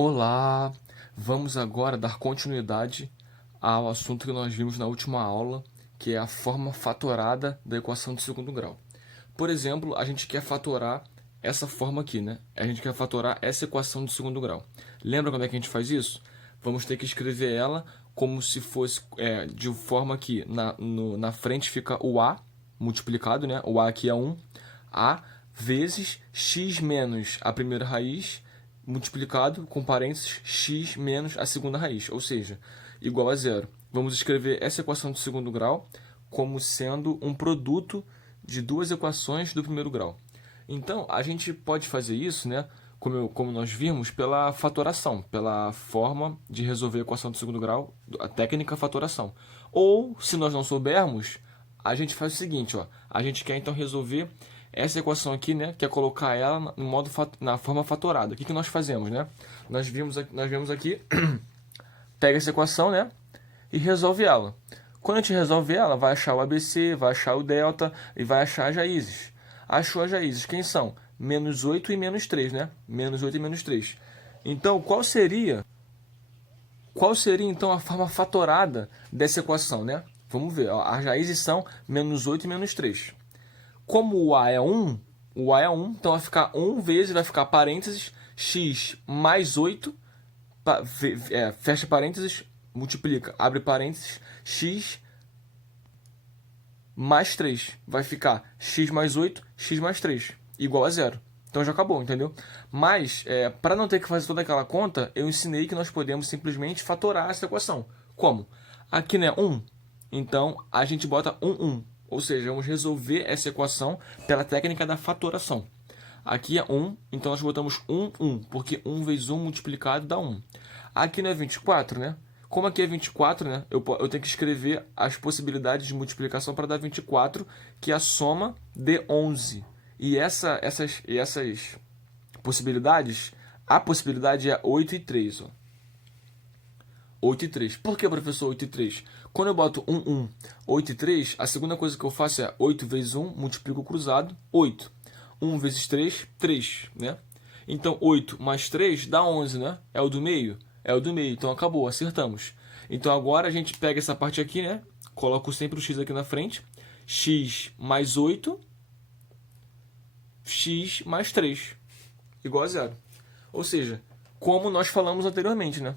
Olá! Vamos agora dar continuidade ao assunto que nós vimos na última aula, que é a forma fatorada da equação de segundo grau. Por exemplo, a gente quer fatorar essa forma aqui, né? A gente quer fatorar essa equação de segundo grau. Lembra como é que a gente faz isso? Vamos ter que escrever ela como se fosse de forma que na frente fica o a multiplicado, né? O a aqui é 1, a vezes x menos a primeira raiz multiplicado com parênteses x menos a segunda raiz, ou seja, igual a zero. Vamos escrever essa equação de segundo grau como sendo um produto de duas equações do primeiro grau. Então, a gente pode fazer isso, né, como nós vimos, pela fatoração, pela forma de resolver a equação de segundo grau, a técnica fatoração. Ou, se nós não soubermos, a gente faz o seguinte, ó, a gente quer então resolver essa equação aqui, né, que é colocar ela no modo na forma fatorada. O que nós fazemos, né? Nós vemos aqui, pega essa equação, né, e resolve ela. Quando a gente resolve ela, vai achar o ABC, vai achar o delta e vai achar as raízes. Achou as raízes, quem são? Menos 8 e menos 3, né? Menos 8 e menos 3. Então, qual seria então a forma fatorada dessa equação, né? Vamos ver, ó, as raízes são menos 8 e menos 3. Como o a é 1, então vai ficar 1 vezes, vai ficar parênteses, x mais 8, fecha parênteses, multiplica, abre parênteses, x mais 3. Vai ficar x mais 8, x mais 3, igual a zero. Então já acabou, entendeu? Mas, para não ter que fazer toda aquela conta, eu ensinei que nós podemos simplesmente fatorar essa equação. Como? Aqui, né, 1. Então, a gente bota 1. Ou seja, vamos resolver essa equação pela técnica da fatoração. Aqui é 1, então nós botamos 1, porque 1 vezes 1 multiplicado dá 1. Aqui não é 24, né? Como aqui é 24, né? Eu tenho que escrever as possibilidades de multiplicação para dar 24, que é a soma de 11. E essas possibilidades, a possibilidade é 8 e 3. Ó. 8 e 3. Por que, professor, 8 e 3? Quando eu boto 8 e 3, a segunda coisa que eu faço é 8 vezes 1, multiplico o cruzado, 8. 1 vezes 3, 3, né? Então, 8 mais 3 dá 11, né? É o do meio? É o do meio, então acabou, acertamos. Então, agora a gente pega essa parte aqui, né? Coloco sempre o x aqui na frente. X mais 8, x mais 3, igual a zero. Ou seja, como nós falamos anteriormente, né?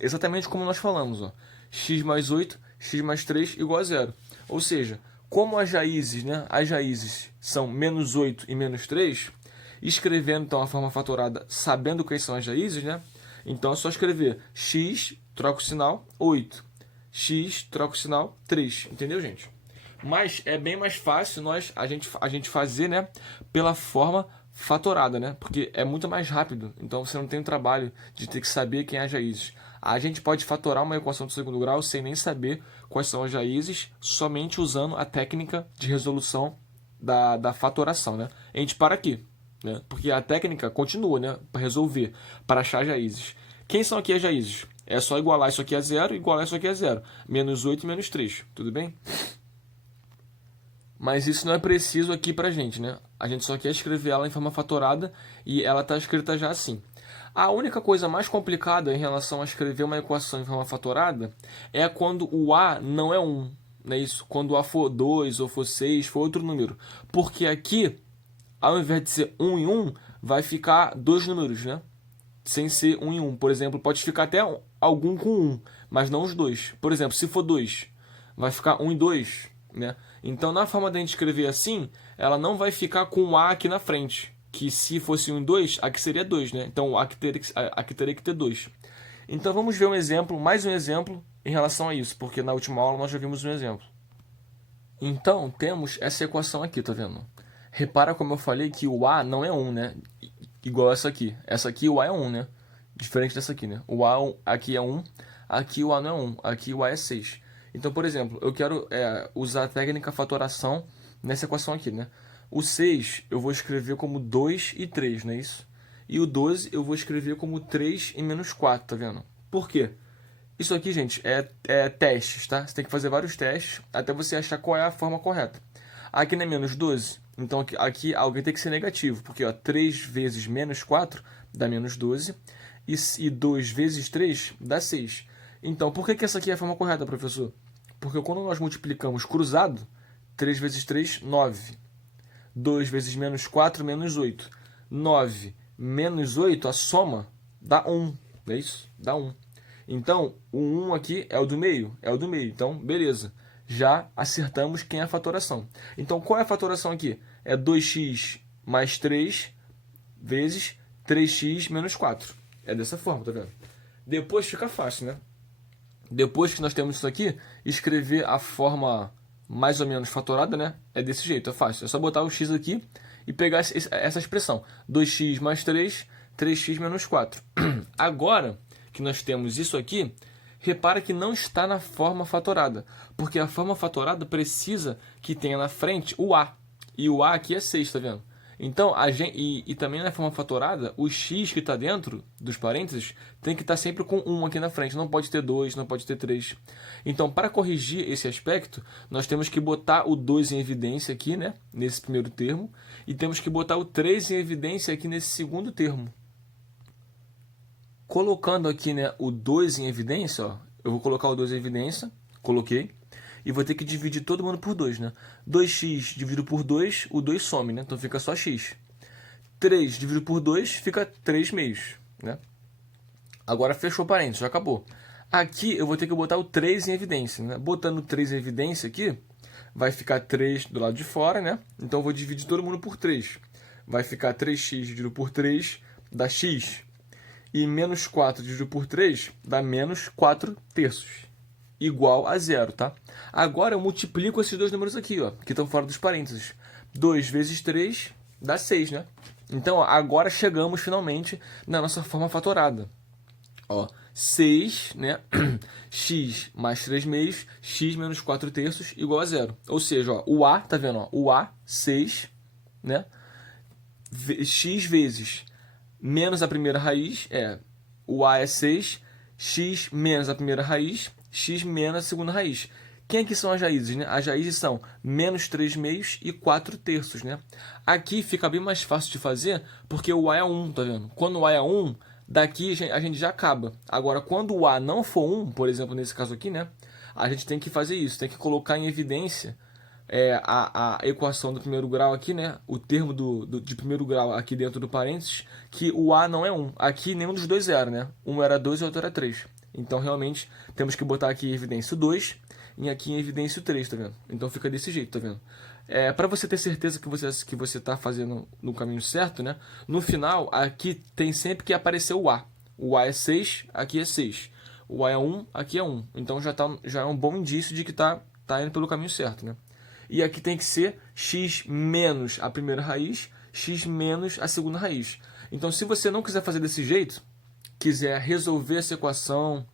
Exatamente como nós falamos, ó. X mais 8, x mais 3 igual a zero. Ou seja, como as raízes, né? As raízes são menos 8 e menos 3, escrevendo então a forma fatorada, sabendo quais são as raízes, né? Então é só escrever x, troca o sinal, 8. X, troca o sinal, 3. Entendeu, gente? Mas é bem mais fácil a gente fazer, né, pela forma fatorada, né? Porque é muito mais rápido. Então você não tem o trabalho de ter que saber quem é as raízes. A gente pode fatorar uma equação de segundo grau sem nem saber quais são as raízes, somente usando a técnica de resolução da fatoração, né? A gente para aqui, né? Porque a técnica continua, né? Para resolver, para achar as raízes. Quem são aqui as raízes? É só igualar isso aqui a zero, igualar isso aqui a zero. Menos 8 e menos 3, tudo bem? Mas isso não é preciso aqui pra gente, né? A gente só quer escrever ela em forma fatorada e ela está escrita já assim. A única coisa mais complicada em relação a escrever uma equação em forma fatorada é quando o a não é 1, não é isso? Quando o a for 2 ou for 6, for outro número. Porque aqui, ao invés de ser 1 e 1, vai ficar dois números, né? Sem ser 1 e 1. Por exemplo, pode ficar até algum com 1, mas não os dois. Por exemplo, se for 2, vai ficar 1 e 2, né? Então, na forma de a gente escrever assim, ela não vai ficar com o A aqui na frente. Que se fosse 1 e 2, aqui seria 2, né? Então, aqui teria que ter 2. Então, vamos ver um exemplo, mais um exemplo em relação a isso, porque na última aula nós já vimos um exemplo. Então, temos essa equação aqui, tá vendo? Repara como eu falei que o A não é 1, né? Igual essa aqui. Essa aqui o A é 1, né? Diferente dessa aqui, né? O A aqui é 1, aqui o A não é 1, aqui o A é 6. Então, por exemplo, eu quero usar a técnica fatoração nessa equação aqui, né? O 6 eu vou escrever como 2 e 3, não é isso? E o 12 eu vou escrever como 3 e menos 4, tá vendo? Por quê? Isso aqui, gente, é testes, tá? Você tem que fazer vários testes até você achar qual é a forma correta. Aqui não é menos 12, então aqui alguém tem que ser negativo, porque ó, 3 vezes menos 4 dá menos 12. e 2 vezes 3 dá 6. Então, por que essa aqui é a forma correta, professor? Porque quando nós multiplicamos cruzado, 3 vezes 3, 9. 2 vezes menos 4, menos 8. 9 menos 8, a soma dá 1. Não é isso? Dá 1. Então, o 1 aqui é o do meio. É o do meio. Então, beleza. Já acertamos quem é a fatoração. Então, qual é a fatoração aqui? É 2x mais 3 vezes 3x menos 4. É dessa forma, tá vendo? Depois fica fácil, né? Depois que nós temos isso aqui, escrever a forma mais ou menos fatorada, né? É desse jeito, é fácil. É só botar o x aqui e pegar essa expressão. 2x mais 3, 3x menos 4. Agora que nós temos isso aqui, repara que não está na forma fatorada, porque a forma fatorada precisa que tenha na frente o a. E o a aqui é 6, tá vendo? Então, e também na forma fatorada, o x que está dentro dos parênteses tem que estar sempre com 1 aqui na frente. Não pode ter 2, não pode ter 3. Então, para corrigir esse aspecto, nós temos que botar o 2 em evidência aqui, né, nesse primeiro termo, e temos que botar o 3 em evidência aqui nesse segundo termo. Colocando aqui, né, o 2 em evidência, ó, eu vou colocar o 2 em evidência, coloquei. E vou ter que dividir todo mundo por 2, né? 2x dividido por 2, o 2 some, né? Então fica só x. 3 dividido por 2 fica 3 meios, né? Agora fechou parênteses, já acabou. Aqui eu vou ter que botar o 3 em evidência, né? Botando o 3 em evidência aqui, vai ficar 3 do lado de fora, né? Então eu vou dividir todo mundo por 3. Vai ficar 3x dividido por 3 dá x. E menos 4 dividido por 3 dá menos 4 terços. Igual a 0, tá? Agora eu multiplico esses dois números aqui, ó, que estão fora dos parênteses. 2 vezes 3 dá 6, né? Então, ó, agora chegamos finalmente na nossa forma fatorada. Ó, 6, né? x mais 3 meios, x menos 4 terços, igual a 0. Ou seja, ó, o a, tá vendo? Ó, o a, 6, né? X vezes menos a primeira raiz, o a é 6, x menos a primeira raiz, x menos a segunda raiz. Quem aqui são as raízes, né? As raízes são menos 3 meios e 4 terços, né? Aqui fica bem mais fácil de fazer, porque o a é 1, tá vendo? Quando o a é 1, daqui a gente já acaba. Agora, quando o a não for 1, por exemplo, nesse caso aqui, né? A gente tem que fazer isso, tem que colocar em evidência a equação do primeiro grau aqui, né? O termo de primeiro grau aqui dentro do parênteses, que o a não é 1. Aqui nenhum dos dois era, né? Um era 2 e o outro era 3. Então, realmente, temos que botar aqui em evidência o 2 e aqui em evidência o 3, tá vendo? Então, fica desse jeito, tá vendo? Para você ter certeza que você está fazendo no caminho certo, né? No final, aqui tem sempre que aparecer o a. O a é 6, aqui é 6. O a é 1, aqui é 1. Então, já é um bom indício de que tá indo pelo caminho certo, né? E aqui tem que ser x menos a primeira raiz, x menos a segunda raiz. Então, se você não quiser fazer desse jeito, quiser resolver essa equação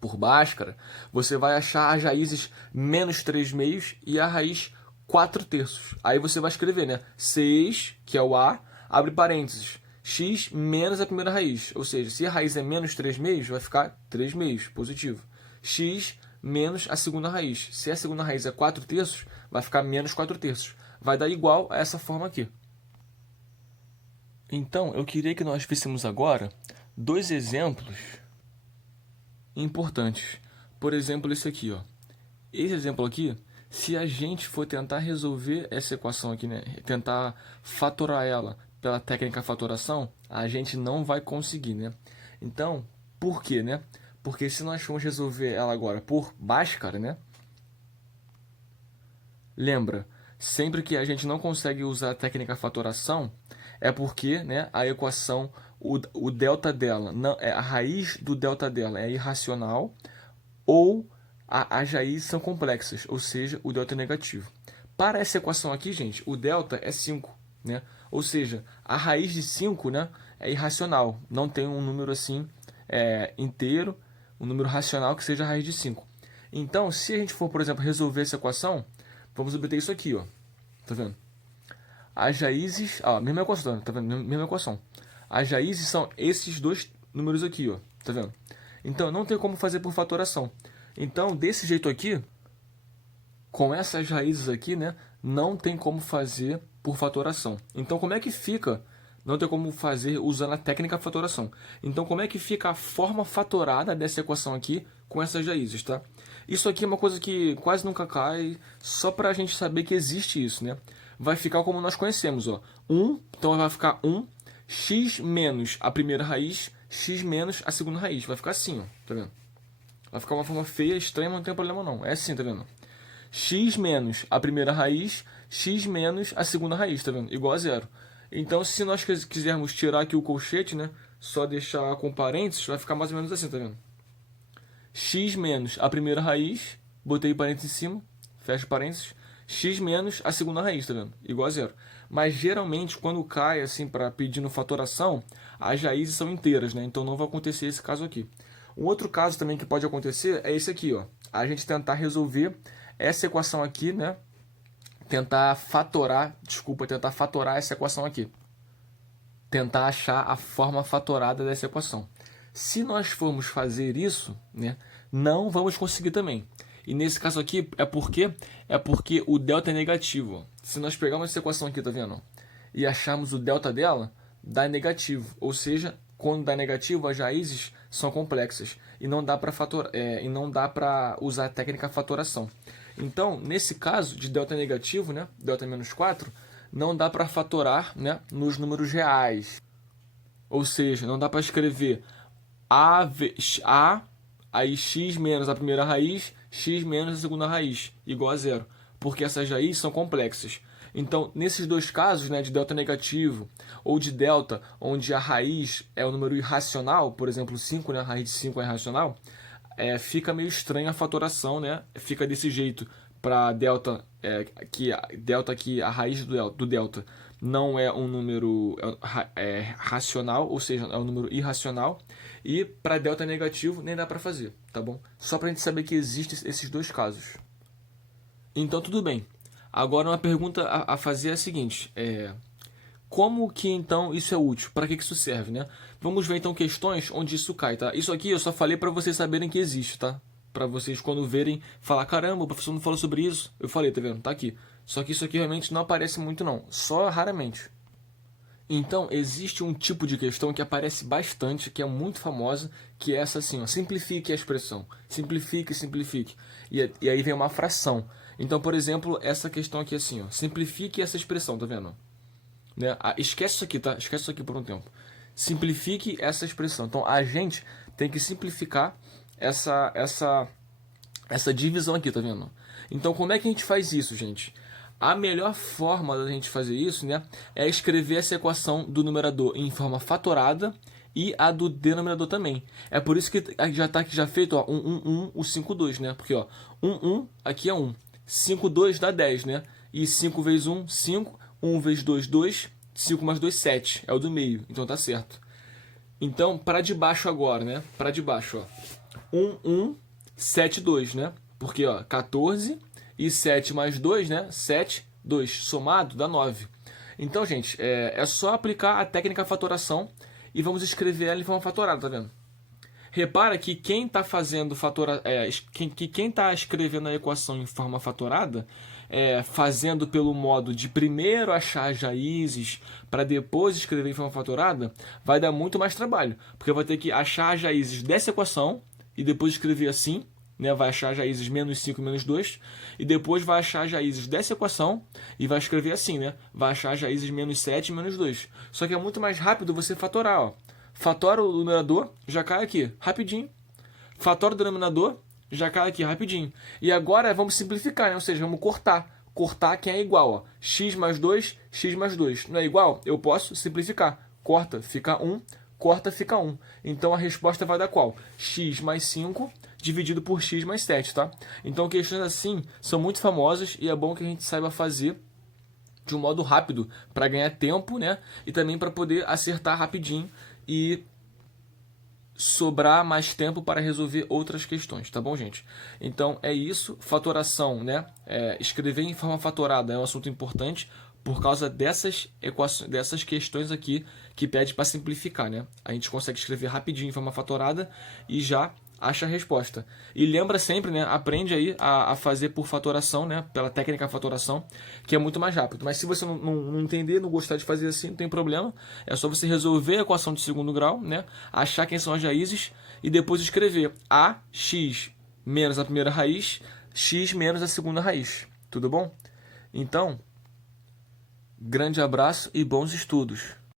por Bhaskara, você vai achar as raízes menos 3 meios e a raiz 4 terços. Aí você vai escrever, né? 6, que é o a, abre parênteses, x menos a primeira raiz. Ou seja, se a raiz é menos 3 meios, vai ficar 3 meios, positivo. X menos a segunda raiz. Se a segunda raiz é 4 terços, vai ficar menos 4 terços. Vai dar igual a essa forma aqui. Então, eu queria que nós víssemos agora 2 exemplos importantes. Por exemplo, esse aqui, ó. Esse exemplo aqui, se a gente for tentar resolver essa equação aqui, né, tentar fatorar ela pela técnica fatoração, a gente não vai conseguir, né? Então, por quê, né? Porque se nós formos resolver ela agora por Bhaskara, né? Lembra, sempre que a gente não consegue usar a técnica fatoração, é porque, né, a equação, o delta dela, não, a raiz do delta dela é irracional ou as raízes são complexas, ou seja, o delta é negativo. Para essa equação aqui, gente, o delta é 5, né? Ou seja, a raiz de 5, né, é irracional, não tem um número assim inteiro, um número racional que seja a raiz de 5. Então, se a gente for, por exemplo, resolver essa equação, vamos obter isso aqui, ó. Tá vendo? As raízes, mesma equação, tá vendo? Mesma equação. As raízes são esses dois números aqui, ó. Tá vendo? Então, não tem como fazer por fatoração. Então, desse jeito aqui, com essas raízes aqui, né, não tem como fazer por fatoração. Então, como é que fica Não tem como fazer usando a técnica fatoração. Então, como é que fica a forma fatorada dessa equação aqui com essas raízes, tá? Isso aqui é uma coisa que quase nunca cai, só para a gente saber que existe isso, né? Vai ficar como nós conhecemos, ó. 1, então vai ficar 1, x menos a primeira raiz, x menos a segunda raiz. Vai ficar assim, ó, tá vendo? Vai ficar uma forma feia, estranha, mas não tem problema não. É assim, tá vendo? X menos a primeira raiz, x menos a segunda raiz, tá vendo? Igual a zero. Então, se nós quisermos tirar aqui o colchete, né? Só deixar com parênteses, vai ficar mais ou menos assim, tá vendo? X menos a primeira raiz, botei parênteses em cima, fecha parênteses, x menos a segunda raiz, tá vendo? Igual a zero. Mas geralmente, quando cai assim para pedindo fatoração, as raízes são inteiras, né? Então não vai acontecer esse caso aqui. Um outro caso também que pode acontecer é esse aqui, ó. A gente tentar resolver essa equação aqui, né? Tentar fatorar essa equação aqui. Tentar achar a forma fatorada dessa equação. Se nós formos fazer isso, né, não vamos conseguir também. E nesse caso aqui, é porque o delta é negativo. Se nós pegarmos essa equação aqui, tá vendo? E acharmos o delta dela, dá negativo. Ou seja, quando dá negativo, as raízes são complexas. E não dá para usar a técnica fatoração. Então, nesse caso de delta negativo, né, delta menos 4, não dá para fatorar, né, nos números reais. Ou seja, não dá para escrever a, aí x menos a primeira raiz, x menos a segunda raiz, igual a zero. Porque essas raízes são complexas. Então, nesses dois casos, né, de delta negativo ou de delta, onde a raiz é um número irracional, por exemplo, 5, né, a raiz de 5 é irracional, fica meio estranha a fatoração, né? Fica desse jeito para delta, que a raiz do delta não é um número racional, ou seja, é um número irracional, e para delta negativo nem dá para fazer, tá bom? Só para a gente saber que existem esses dois casos. Então tudo bem. Agora uma pergunta a fazer é a seguinte, como que então isso é útil? Para que isso serve, né? Vamos ver então questões onde isso cai, tá? Isso aqui eu só falei para vocês saberem que existe, tá? Para vocês quando verem, falar, caramba, o professor não falou sobre isso. Eu falei, tá vendo? Tá aqui. Só que isso aqui realmente não aparece muito não, só raramente. Então, existe um tipo de questão que aparece bastante, que é muito famosa, que é essa assim, ó, simplifique a expressão. Simplifique, simplifique. E aí vem uma fração. Então, por exemplo, essa questão aqui assim, ó, simplifique essa expressão, tá vendo? Né? Esquece isso aqui, tá? Esquece isso aqui por um tempo. Simplifique essa expressão. Então, a gente tem que simplificar essa divisão aqui, tá vendo? Então, como é que a gente faz isso, gente? A melhor forma da gente fazer isso, né, é escrever essa equação do numerador em forma fatorada e a do denominador também. É por isso que já está aqui já feito, ó, 1, o 5, 2, né? Porque, ó, 1, aqui é 1. 5, 2 dá 10, né? E 5 vezes 1, 5. 1 vezes 2, 2. 5 mais 2, 7. É o do meio, então tá certo. Então, para de baixo agora, né? Para de baixo, ó. 1, 7, 2, né? Porque, ó, 14 e 7 mais 2, né? 7, 2 somado dá 9. Então, gente, é só aplicar a técnica fatoração e vamos escrever ela em forma fatorada, tá vendo? Repara que quem está fazendo quem está escrevendo a equação em forma fatorada, fazendo pelo modo de primeiro achar as raízes para depois escrever em forma fatorada, vai dar muito mais trabalho, porque vai ter que achar as raízes dessa equação e depois escrever assim, né? Vai achar as raízes menos 5 menos 2, e depois vai achar as raízes dessa equação e vai escrever assim, né? Vai achar as raízes menos 7 menos 2. Só que é muito mais rápido você fatorar, ó. Fatora o numerador, já cai aqui, rapidinho. Fatora o denominador, já cai aqui, rapidinho. E agora vamos simplificar, né? Ou seja, vamos cortar. Cortar quem é igual, ó. X mais 2, x mais 2. Não é igual? Eu posso simplificar. Corta, fica 1. Corta, fica 1. Então a resposta vai dar qual? X mais 5 dividido por x mais 7, tá? Então questões assim são muito famosas e é bom que a gente saiba fazer de um modo rápido para ganhar tempo, né? E também para poder acertar rapidinho e sobrar mais tempo para resolver outras questões, tá bom, gente? Então é isso, fatoração, né? Escrever em forma fatorada é um assunto importante por causa dessas equações, dessas questões aqui que pede para simplificar, né? A gente consegue escrever rapidinho em forma fatorada e já acha a resposta. E lembra sempre, né? Aprende aí a fazer por fatoração, né? Pela técnica fatoração, que é muito mais rápido. Mas se você não entender, não gostar de fazer assim, não tem problema. É só você resolver a equação de segundo grau, né? Achar quem são as raízes e depois escrever ax menos a primeira raiz, x menos a segunda raiz. Tudo bom? Então, grande abraço e bons estudos.